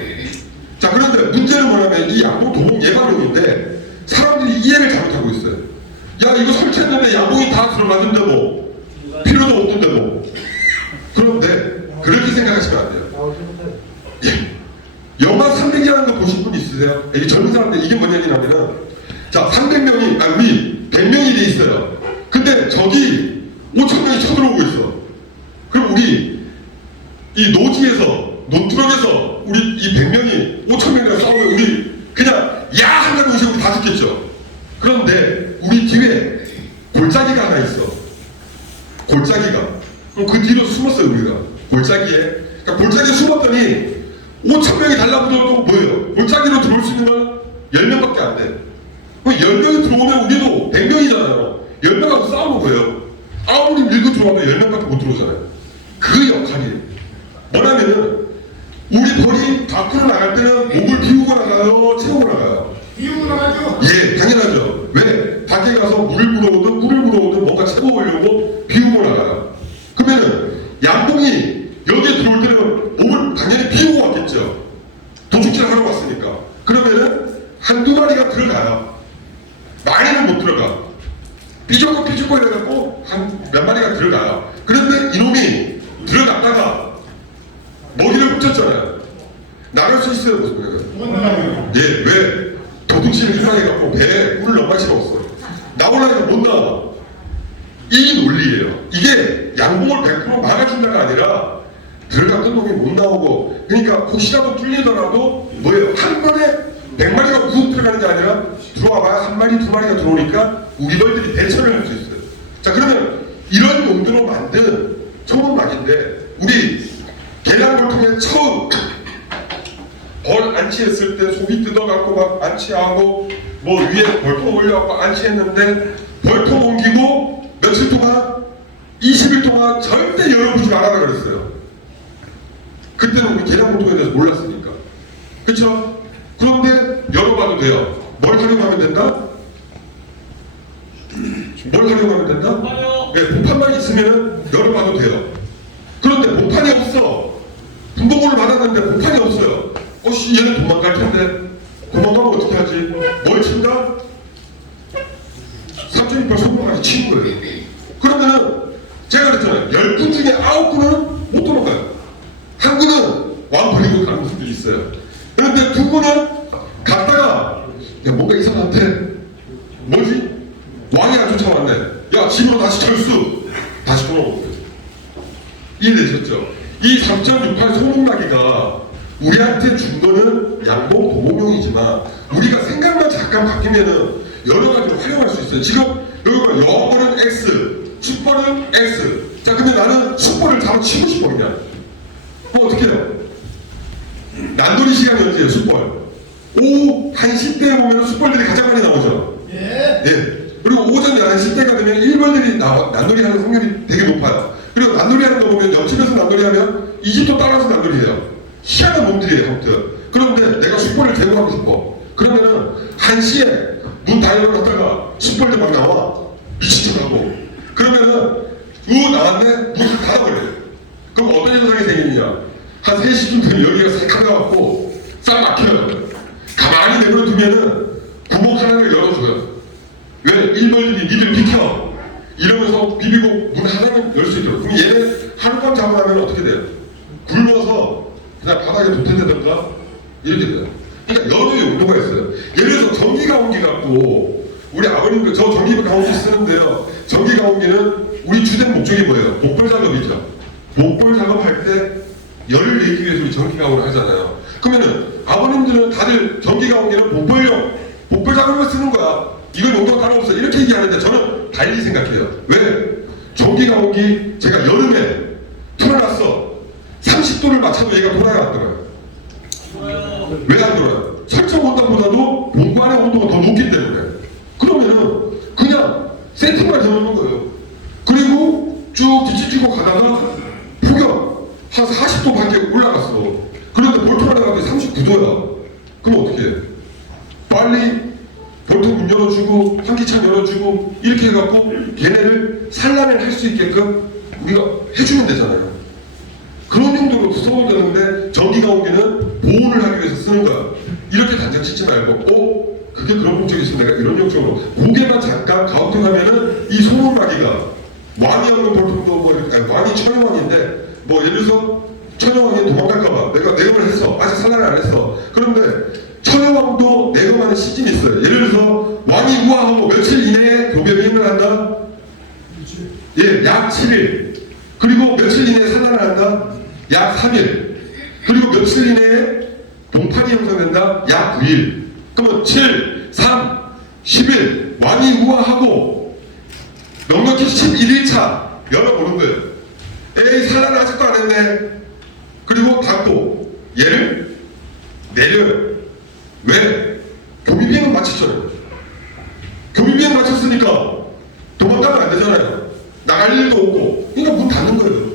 자, 그런데 문제는 뭐냐면 이 양봉, 도봉 예방용인데 사람들이 이해를 잘못하고 있어요. 야, 이거 설치했는데 양봉이 다 들어가는데 뭐 필요도 없는데 뭐. 그런데 그렇게 생각하시면 안 돼요. 예. 영화 300이라는 거 보신 분 있으세요? 이게 젊은 사람들 이게 뭔 얘기냐면은 자, 300명이 우리 100명이 돼 있어요. 근데 저기 5,000명이 쳐들어오고 있어. 그럼 우리 이 노지에서 논두렁에서 우리 이 100명이 5,000명이랑 싸우면 우리 그냥 야 한다는 의식으로 다 죽겠죠. 그런데 우리 뒤에 골짜기가 하나 있어. 골짜기가. 그럼 그 뒤로 숨었어요 우리가. 골짜기에. 그러니까 골짜기에 숨었더니 5,000명이 달라붙어도 뭐예요? 골짜기로 들어올 수 있는 건 10명밖에 안 돼. 그럼 10명이 들어오면 우리도 100명이잖아요. 10명하고 싸우는 거예요. 아무리 밀고 들어와도 10명밖에 못 들어오잖아요. 그 역할이에요. 뭐냐면은 우리 벌이 밖으로 나갈 때는 목을 비우고 나가요? 채우고 나가요? 비우고 나가죠. 예, 당연하죠. 왜? 밖에 가서 물을 불어오든 뭔가 채워보려고 비우고 나가요. 그러면은 양봉이 여기에 들어올 때는 몸을 당연히 비우고 왔겠죠. 도축질 하러 왔으니까. 그러면은 한두 마리가 들어가요. 많이는 못 들어가. 삐죽고 해갖고 한 몇 마리가 들어가요. 그런데 이놈이 들어갔다가 먹이를 훔쳤잖아요. 나갈 수 있어요, 무슨 못 나가요. 예, 왜? 도둑질을 희망해갖고 배에 꿀을 넘어갈 수가 없어요. 나오려니까 못 나와. 이 논리예요. 이게 양봉을 100% 막아준다가 아니라 들어갔던 놈이 못 나오고, 그러니까 혹시라도 뚫리더라도 뭐예요? 한 번에 100마리가 우뚝 들어가는 게 아니라 들어와봐야 한 마리, 두 마리가 들어오니까 우리 벌들이 대처를 할 수 있어요. 자, 그러면 이런 용도로 만든 초문막인데 우리 계량골통에 처음 벌 안치했을 때 속이 뜯어갖고 막 안치하고 뭐 위에 벌통 올려갖고 안치했는데 벌통 옮기고 며칠 동안 20일 동안 절대 열어보지 말아라 그랬어요. 그때는 우리 계량골통에 대해서 몰랐으니까. 그쵸? 그런데 열어봐도 돼요. 뭘 활용하면 된다? 뭘 활용하면 된다? 네, 봉판만 있으면 열어봐도 돼요. 그런데 봉판이 없어. 분봉을 받았는데 봉판이 없어요. 씨, 얘는 도망갈 텐데. 도망가면 어떻게 하지? 뭘 친다? 3.28 소금까지 친 거예요. 그러면은 제가 그랬잖아요. 10군 중에 9군은 못 도망가요. 한 군은 왕 버리고 가는 모습들이 있어요. 그런데 2군은 갔다가 야, 뭔가 이상한데 뭐지? 왕이 안 쫓아왔네. 야, 집으로 다시 철수. 다시 돌아오고. 이해되셨죠? 이 3.68 소문나기가 우리한테 준 거는 양봉 도봉용이지만 우리가 생각만 잠깐 바뀌면은 여러 가지로 활용할 수 있어요. 지금 여기 보면 여벌은 X, 숯벌은 X. 자, 근데 나는 숯벌을 바로 치고 싶어 그냥. 그럼 어떻게 해요? 난돌이 시간이 언제예요, 숯벌? 오후 1시 때 보면 숯벌들이 가장 많이 나오죠. 예. 예. 그리고 오전 11시 때가 되면 일벌들이 난놀이 하는 확률이 되게 높아요. 그리고 난놀이 하는 거 보면 옆집에서 난놀이 하면 이 집도 따라서 난놀이 해요. 희한한 놈들이에요. 아무튼 그런데 내가 숯불을 제공하고 싶어. 그러면은 1시에 문 다 열어놨다가 숯불들 막 나와. 미친 척하고. 그러면은 나왔네? 문을 닫아버려. 그럼 어떤 현상이 생기느냐? 한 3시쯤 되면 여기가 새카매갖고 싹 막혀요. 가만히 내버려두면은 구멍 하나를 열어줘요. 왜? 일벌들이 니들 비켜! 이러면서 비비고 문 하나는 열 수 있도록. 그럼 얘는 하룻밤 자고 나면 어떻게 돼요? 굶어서 그냥 바닥에 도태되던가 이렇게 돼요. 그러니까 여러 용도가 있어요. 예를 들어서 전기가온기 갖고 우리 아버님도 저 전기가온기 쓰는데요. 전기가온기는 우리 주된 목적이 뭐예요? 목볼 작업이죠. 목볼 작업할 때 열을 내기 위해서 우리 전기가온을 하잖아요. 그러면은 아버님들은 다들 전기가온기는 목볼 작업을 쓰는 거야. 이건 용도가 따로 없어. 이렇게 얘기하는데 저는 달리 생각해요. 왜? 전기가온기 제가 여름에 틀어놨어. 30도를 맞춰도 얘가 돌아야 안 돌아요. 왜 안 돌아요? 설정 온도보다도 본관의 온도가 더 높기 때문에. 그러면은 그냥 세팅만 해놓는 거예요. 그리고 쭉 뒤집히고 가다가 폭염 한 40도 밖에 올라갔어. 그런데 볼트가 나가는데 39도야. 그럼 어떻게 해? 빨리 볼트 문 열어주고 환기창 열어주고 이렇게 해갖고 걔네를 산란을 할 수 있게끔 우리가 해주면 되잖아요. 그런 용도로 써도 되는데 전기가온기는 보온을 하기 위해서 쓰는 거야. 이렇게 단정 짓지 말고 그게 그런 목적이 있으면 내가 이런 욕심으로 고개만 잠깐 가운데하면은 이 소문나기가 왕이 없는 볼트도 뭐 왕이 천여왕인데 뭐 예를 들어서 천여왕이 도망갈까봐 내가 내검을 했어. 아직 산란을 안 했어. 그런데 천여왕도 내검하는 시즌이 있어요. 예를 들어서 왕이 우아하고 며칠 이내에 교배비행을 한다. 예, 약 7일. 그리고 며칠 이내에 산란을 한다. 약 3일. 그리고 며칠 이내에 동판이 형성된다. 약 9일. 그러면 7, 3, 10일 왕이 우아하고 넉넉히 11일차 열어보는 거예요. 에이 산란을 아직도 안 했네. 그리고 닫고 얘를 내려요. 왜? 교비비행은 마쳤잖아요. 교비비행 마쳤으니까 도망가면 안 되잖아요. 나갈 일도 없고. 그러니까 문 닫는 거예요.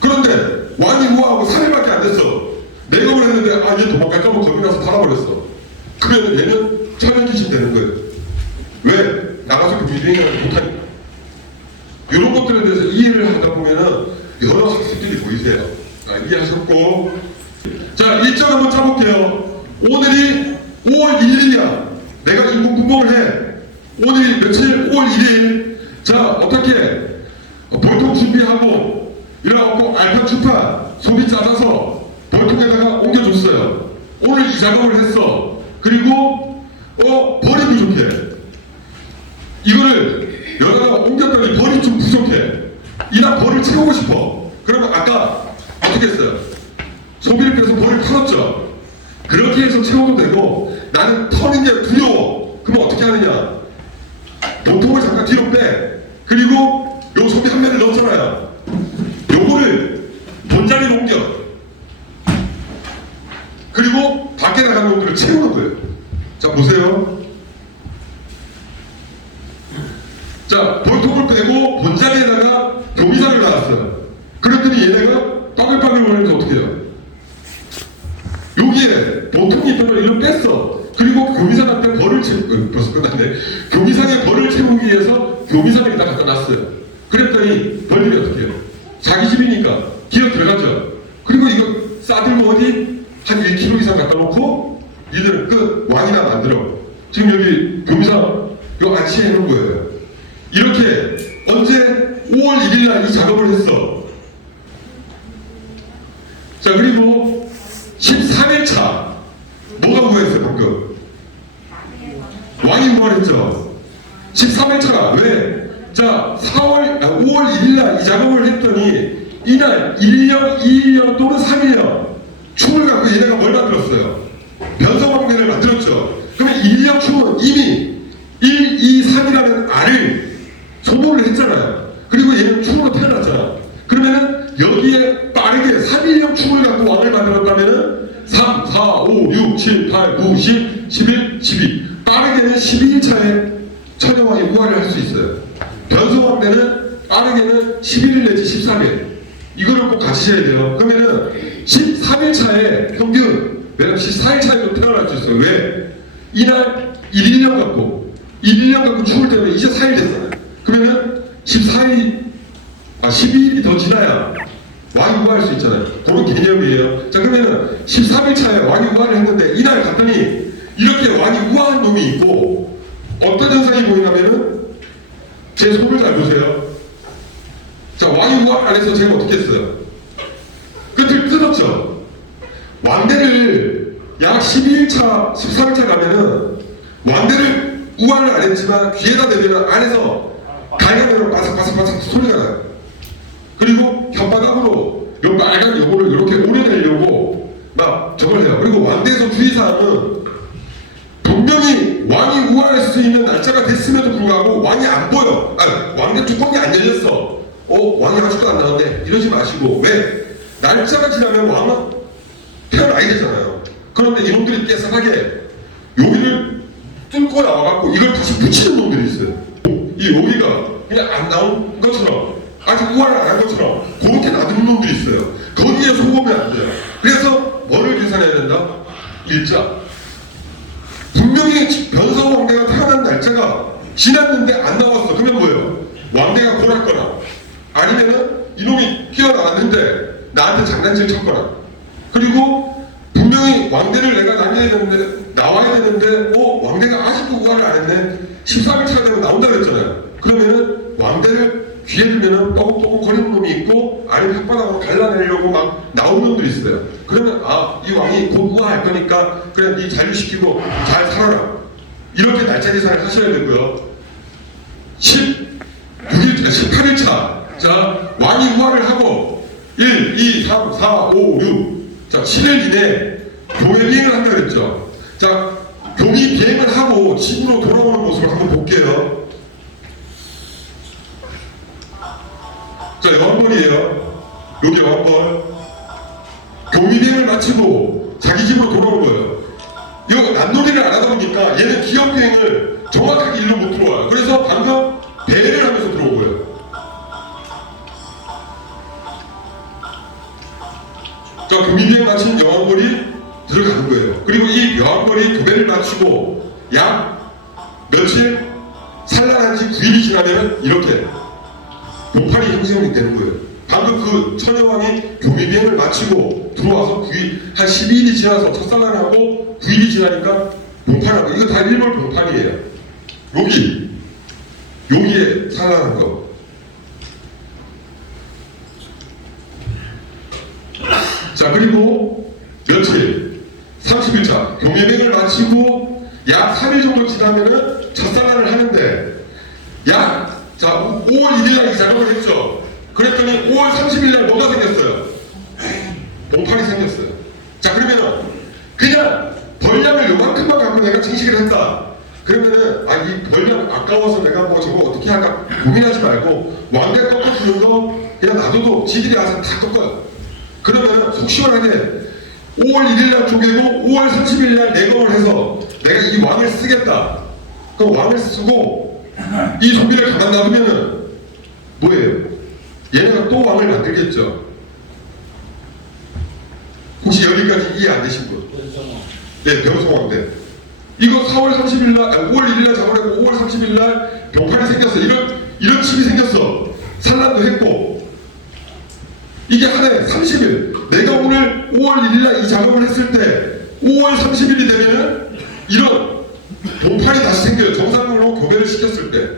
그런데 왕이 우아하고 3일밖에 안 됐어. 내검을 했는데 얘 도망갈까 봐 겁이 나서 달아버렸어. 그러면 얘는 천연기신 되는 거예요. 왜? 나가서 교비비행을 못하니까. 이런 것들에 대해서 이해를 하다 보면은 여러 학습들이 보이세요. 이해하셨고. 자, 일정 한번 짜볼게요. 오늘이 5월 1일이야. 내가 인공분봉을 해. 오늘이 며칠? 5월 1일. 자, 어떻게? 볼통 준비하고 이래갖고 알파 주파 소비 짜서 볼통에다가 옮겨줬어요. 오늘 이 작업을 했어. 그리고 벌이 부족해. 이거를 여기다가 옮겼더니 벌이 좀 부족해. 이랑 벌을 채우고 싶어. 그러면 아까 어떻게 했어요? 소비를 빼서 벌을 털었죠. 그렇게 해서 채워도 되고 나는 터는 게 두려워. 그럼 어떻게 하느냐? 보통을 잠깐 뒤로 빼. 그리고 요 소비 한 면을 넣었잖아요. 요거를 본자리로 옮겨. 그리고 밖에 나가는 놈들을 채우는 거예요. 자, 보세요. 자, 볼통을 빼고 본자리에다가 교미사를 놔놨어요. 그랬더니 얘네가 빠글빠글 거리면서 어떻게 해요? 여기에 보통 입도를 이런 뺐어. 그리고 교미상 앞에 벌을 채우고, 벌써 끝났네. 교미상에 벌을 채우기 위해서 교미상에다 갖다 놨어요. 그랬더니 벌들이 어떻게 해요? 자기 집이니까 기어 들어가죠. 그리고 이거 싸들고 어디? 한 1km 이상 갖다 놓고 얘들은 끝. 왕이나 만들어. 지금 여기 교미상 이거 안치해 놓은 거예요. 이렇게 언제 5월 1일 날 이 작업을 했어. 자, 그리고 13일차 뭐가 구했어요 방금? 왕이 부활했죠. 13일차가 왜? 자, 5월 1일 날 이 작업을 했더니 이날 1년, 2년 또는 3년 춤을 갖고 얘네가 뭘 만들었어요? 변성왕래를 만들었죠. 그러면 1년 춤은 이미 1, 2, 3이라는 알을 소모를 했잖아요. 그리고 얘는 춤으로 태어났잖아. 그러면은 여기에 빠르게 3일령 춤을 갖고 왕을 만들었다면은 3, 4, 5, 6, 7, 8, 9, 10, 11, 12 빠르게는 12일차에 천여왕이 부활을 할 수 있어요. 변성왕래는 빠르게는 11일 내지 13일 이거를 꼭 가지셔야 돼요. 그러면은 13일 차에 평균, 왜냐면 14일 차에도 태어날 수 있어요. 왜? 이날 1년 갖고 죽을 때면 이제 4일 됐잖아요. 그러면은 12일이 더 지나야 왕이 우화할 수 있잖아요. 그런 개념이에요. 자, 그러면은 13일 차에 왕이 우화를 했는데 이날 갔더니 이렇게 왕이 우화한 놈이 있고 어떤 현상이 보이냐면은 제 손을 잘 보세요. 자, 왕이 우화를 안 해서 제가 어떻게 했어요? 끝을 뜯었죠. 왕대를 약 12일차, 13일차 가면은 왕대를 우화를 안 했지만 귀에다 대면 안에서 갈량으로 바삭바삭바삭 소리가 나요. 그리고 혓바닥으로 요 빨간 요거를 이렇게 오려내려고 막 저걸 해요. 그리고 왕대에서 주의사항은 분명히 왕이 우화할 수 있는 날짜가 됐음에도 불구하고 왕이 안 보여. 왕대 뚜껑이 안 열렸어. 왕이 아직도 안 나오네. 이러지 마시고. 왜? 날짜가 지나면 왕은 태어나야 되잖아요. 그런데 이놈들이 깨끗하게 여기를 뚫고 나와갖고 이걸 다시 붙이는 놈들이 있어요. 이 여기가 그냥 안 나온 것처럼 아직 우화를 안 한 것처럼 그렇게 놔두는 놈들이 있어요. 거기에 속으면 안 돼요. 그래서 뭐를 계산해야 된다? 일자. 분명히 변성 왕대가 태어난 날짜가 지났는데 안 나왔어. 그러면 뭐예요? 왕대가 골았거나 아니면은 이놈이 뛰어나왔는데 나한테 장난질 쳤거나 그리고 분명히 왕대를 내가 나와야 되는데 왕대가 아직도 우화를 안 했네. 13일 차가 되면 나온다 그랬잖아요. 그러면은 왕대를 귀에 들면은 뻐국뻐국 거리는 놈이 있고 아니 혓바닥으로 갈라내려고 막 나오는 놈들이 있어요. 그러면 이 왕이 곧 우화할 거니까 그래 니 잔류시키고 잘 살아라. 이렇게 날짜 계산을 하셔야 되고요. 18일차 자 왕이 우화를 하고 1, 2, 3, 4, 5, 6 자 7일 이내 교회 비행을 한다 그랬죠. 자 교미 비행을 하고 집으로 돌아오는 모습을 한번 볼게요. 자, 여왕벌이에요. 여기 여왕벌. 교미 비행을 마치고 자기 집으로 돌아온 거예요. 이거 난놀이를 안 하다 보니까 얘는 기업 비행을 정확하게 일로 못 들어와요. 그래서 방금 배를 하면서 들어온 거예요. 자, 교미 비행 마친 여왕벌이 들어가는 거예요. 그리고 이 여왕벌이 교배를 마치고 약 며칠 산란한 지 9일이 지나면 이렇게 봉팔이 형성이 되는 거예요. 방금 그 처녀왕이 교미비행을 마치고 들어와서 한 12일이 지나서 첫산란을 하고 9일이 지나니까 봉판하고 이거 다 일몰 봉판이에요. 여기에 산란한 거. 자 그리고 며칠 30일차 교미비행을 마치고 약 3일 정도 지나면은 첫산란을 하는데 자 5월 1일날 이 작업을 했죠. 그랬더니 5월 30일날 뭐가 생겼어요? 봉판이 생겼어요. 자 그러면은 그냥 벌량을 요만큼만 갖고 내가 증식을 했다. 그러면은 이 벌량 아까워서 내가 뭐 저거 어떻게 할까 고민하지 말고 왕대 꺾어주는 거 그냥 놔둬도 지들이 와서 다 꺾어요. 그러면은 속 시원하게 5월 1일날 쪼개고 5월 30일날 내검을 해서 내가 이 왕을 쓰겠다. 그럼 왕을 쓰고 이 좀비를 가만 놔두면은 뭐예요? 얘네가 또 왕을 만들겠죠. 혹시 여기까지 이해 안 되신 분? 네, 병성왕대. 이거 4월 30일날, 5월 1일날 잡아내고 5월 30일날 병판이 생겼어. 이런 칩이 생겼어. 산란도 했고. 이게 한 해 30일. 내가 오늘 5월 1일날 이 작업을 했을 때 5월 30일이 되면은 이런 봉판이 다시 생겨요. 정상적으로 교배를 시켰을 때.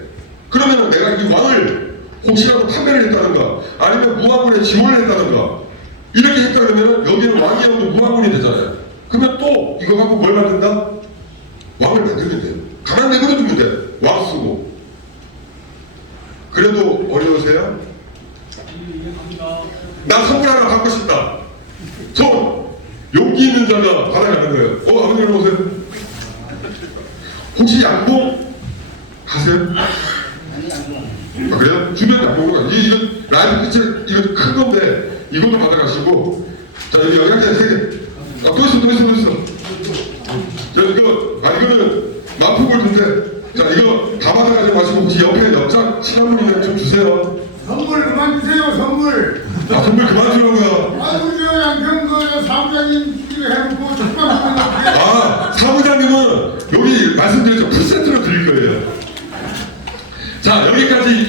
그러면 내가 이 왕을 혹시라도 판매를 했다든가 아니면 무화군에 지원을 했다든가 이렇게 했다 그러면 여기는 왕이 없는 무화군이 되잖아요. 그러면 또 이거 갖고 뭘 만든다? 왕을 만들면 돼요. 가만 내버려 두면 돼. 왕 쓰고. 그래도 어려우세요? 나 선물 하나 받고 싶다. 손! 용기 있는 자가 받아가는 거예요. 아버님 일로 오세요. 혹시 양봉 가세요? 그래요? 주변 양봉으로 가. 이거 라이브 끝에 이거 큰 건데 이것도 받아가시고 자 여기 영양제 3개. 또 있어. 이거는 마포골드인데 자 이거 다 받아가지고 마시고 혹시 옆에 옆장 친한분이면 좀 주세요. 선물 그만 주세요, 선물. 아, 선물 그만 주라고요. 아이고, 저 양평 그 사무장님 이거 해놓고 정말 하는 거 아, 사무장님은 여기 말씀드렸죠. 풀세트로 드릴 거예요. 자, 여기까지